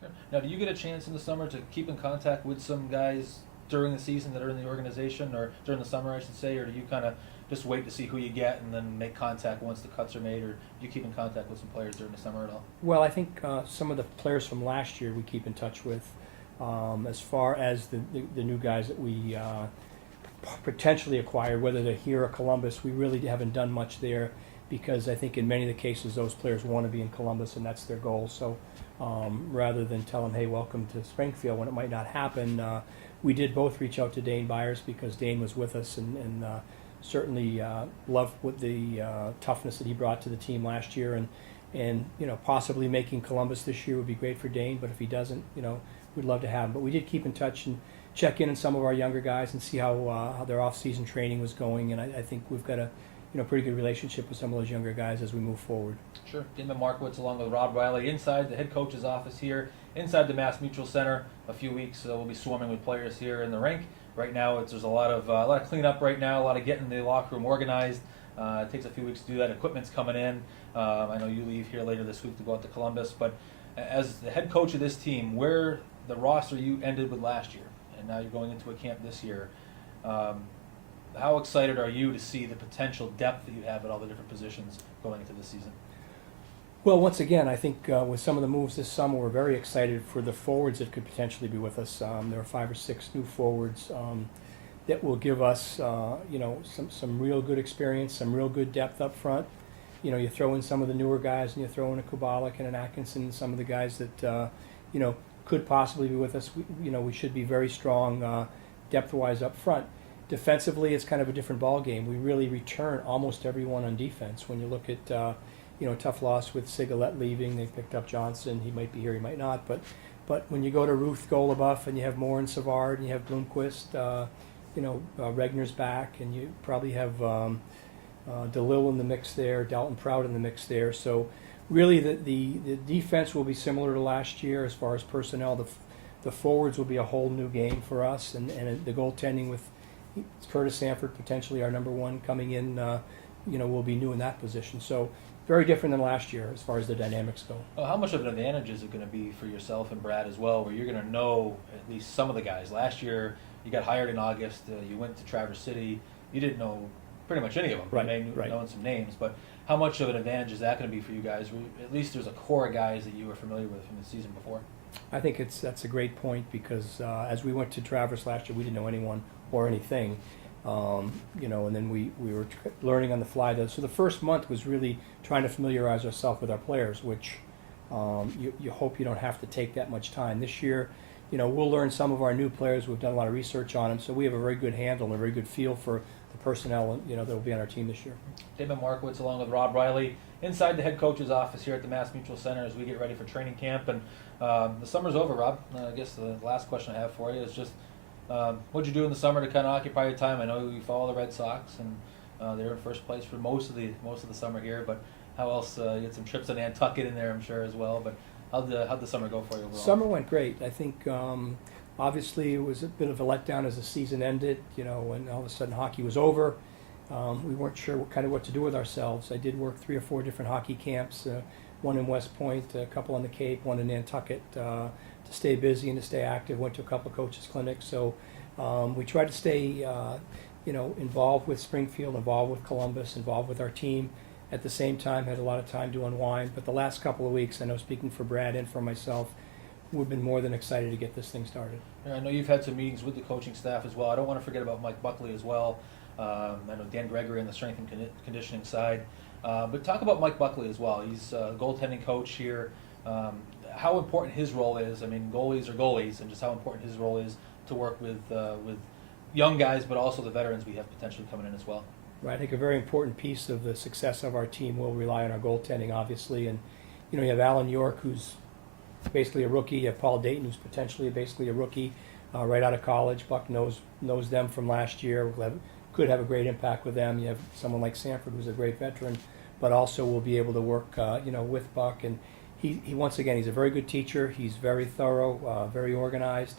Sure. Now, do you get a chance in the summer to keep in contact with some guys during the season that are in the organization, or during the summer, I should say, or do you kind of just wait to see who you get and then make contact once the cuts are made, or do you keep in contact with some players during the summer at all? Well, I think some of the players from last year we keep in touch with. As far as the new guys that we potentially acquired, whether they're here or Columbus, we really haven't done much there because I think in many of the cases those players want to be in Columbus and that's their goal. So rather than tell them, hey, welcome to Springfield, when it might not happen, we did both reach out to Dane Byers because Dane was with us and certainly loved what the toughness that he brought to the team last year, and possibly making Columbus this year would be great for Dane. But if he doesn't, we'd love to have him. But we did keep in touch and check in on some of our younger guys and see how their off-season training was going. And I think we've got a pretty good relationship with some of those younger guys as we move forward. Sure. Damon Markiewicz along with Rob Riley inside the head coach's office here, inside the Mass Mutual Center. A few weeks we'll be swarming with players here in the rink. Right now there's a lot of cleanup right now, a lot of getting the locker room organized. It takes a few weeks to do that. Equipment's coming in. I know you leave here later this week to go out to Columbus, but as the head coach of this team, where the roster you ended with last year, and now you're going into a camp this year, how excited are you to see the potential depth that you have at all the different positions going into this season? Well, once again, I think with some of the moves this summer, we're very excited for the forwards that could potentially be with us. There are 5 or 6 new forwards that will give us, some real good experience, some real good depth up front. You throw in some of the newer guys, and you throw in a Kubalik and an Atkinson, and some of the guys that could possibly be with us. We should be very strong depth-wise up front. Defensively, it's kind of a different ball game. We really return almost everyone on defense. When you look at tough loss with Sigalet leaving, they picked up Johnson. He might be here, he might not. But when you go to Ruth Goluboff and you have Moore and Savard and you have Bloomquist, Regner's back, and you probably have DeLille in the mix there, Dalton Prout in the mix there. So really the defense will be similar to last year as far as personnel. The forwards will be a whole new game for us, and the goaltending with Curtis Sanford, potentially our number one coming in, will be new in that position. So very different than last year as far as the dynamics go. Well, how much of an advantage is it going to be for yourself and Brad as well, where you're going to know at least some of the guys? Last year, you got hired in August. You went to Traverse City. You didn't know pretty much any of them. Right, You may right. know some names, but how much of an advantage is that going to be for you guys? At least there's a core of guys that you were familiar with from the season before. I think that's a great point because as we went to Traverse last year, we didn't know anyone or anything, and then we were learning on the fly. So the first month was really trying to familiarize ourselves with our players, which you hope you don't have to take that much time. This year, we'll learn some of our new players. We've done a lot of research on them, so we have a very good handle and a very good feel for the personnel that will be on our team this year. Damon Markiewicz along with Rob Riley inside the head coach's office here at the Mass Mutual Center as we get ready for training camp. And the summer's over, Rob. I guess the last question I have for you is just what'd you do in the summer to kind of occupy your time? I know you follow the Red Sox, and they're in first place for most of the summer here. But how else? You had some trips to Nantucket in there, I'm sure, as well. But how'd the summer go for you overall? Summer went great. I think obviously it was a bit of a letdown as the season ended. When all of a sudden hockey was over. We weren't sure what to do with ourselves. I did work 3 or 4 different hockey camps, one in West Point, a couple on the Cape, one in Nantucket, to stay busy and to stay active. Went to a couple of coaches' clinics. So we tried to stay involved with Springfield, involved with Columbus, involved with our team. At the same time, had a lot of time to unwind. But the last couple of weeks, I know speaking for Brad and for myself, we've been more than excited to get this thing started. I know you've had some meetings with the coaching staff as well. I don't want to forget about Mike Buckley as well. I know Dan Gregory on the strength and conditioning side. But talk about Mike Buckley as well. He's a goaltending coach here. How important his role is. I mean, goalies are goalies, and just how important his role is to work with young guys, but also the veterans we have potentially coming in as well. Right. I think a very important piece of the success of our team will rely on our goaltending, obviously. And, you have Alan York, who's basically a rookie. You have Paul Dayton, who's potentially basically a rookie right out of college. Buck knows them from last year. Could have a great impact with them. You have someone like Sanford, who's a great veteran, but also will be able to work, with Buck. And he once again, he's a very good teacher. He's very thorough, very organized,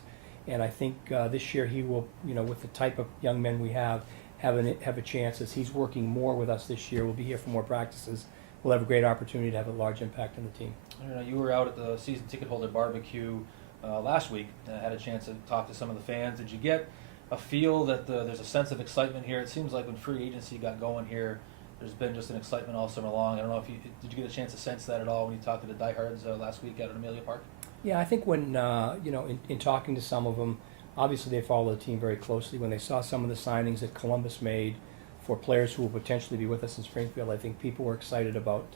and I think this year he will, with the type of young men we have a chance as he's working more with us this year. We'll be here for more practices we'll have a great opportunity to have a large impact on the team. I don't know, you were out at the season ticket holder barbecue last week. Had a chance to talk to some of the fans. Did you get a feel that there's a sense of excitement here? It seems like when free agency got going here, there's been just an excitement all summer long. I don't know if did you get a chance to sense that at all when you talked to the diehards last week out at Amelia Park? Yeah, I think when, in talking to some of them, obviously they follow the team very closely. When they saw some of the signings that Columbus made for players who will potentially be with us in Springfield, I think people were excited about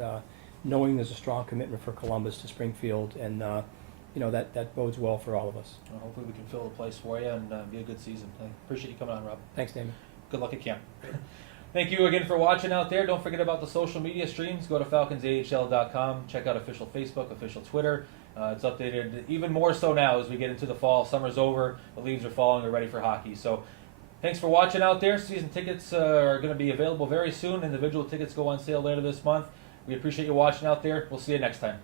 knowing there's a strong commitment for Columbus to Springfield, and that bodes well for all of us. Well, hopefully we can fill the place for you and be a good season. I appreciate you coming on, Rob. Thanks, Damon. Good luck at camp. Thank you again for watching out there. Don't forget about the social media streams. Go to FalconsAHL.com. Check out official Facebook, official Twitter. It's updated even more so now as we get into the fall. Summer's over. The leaves are falling. We're ready for hockey. So thanks for watching out there. Season tickets are going to be available very soon. Individual tickets go on sale later this month. We appreciate you watching out there. We'll see you next time.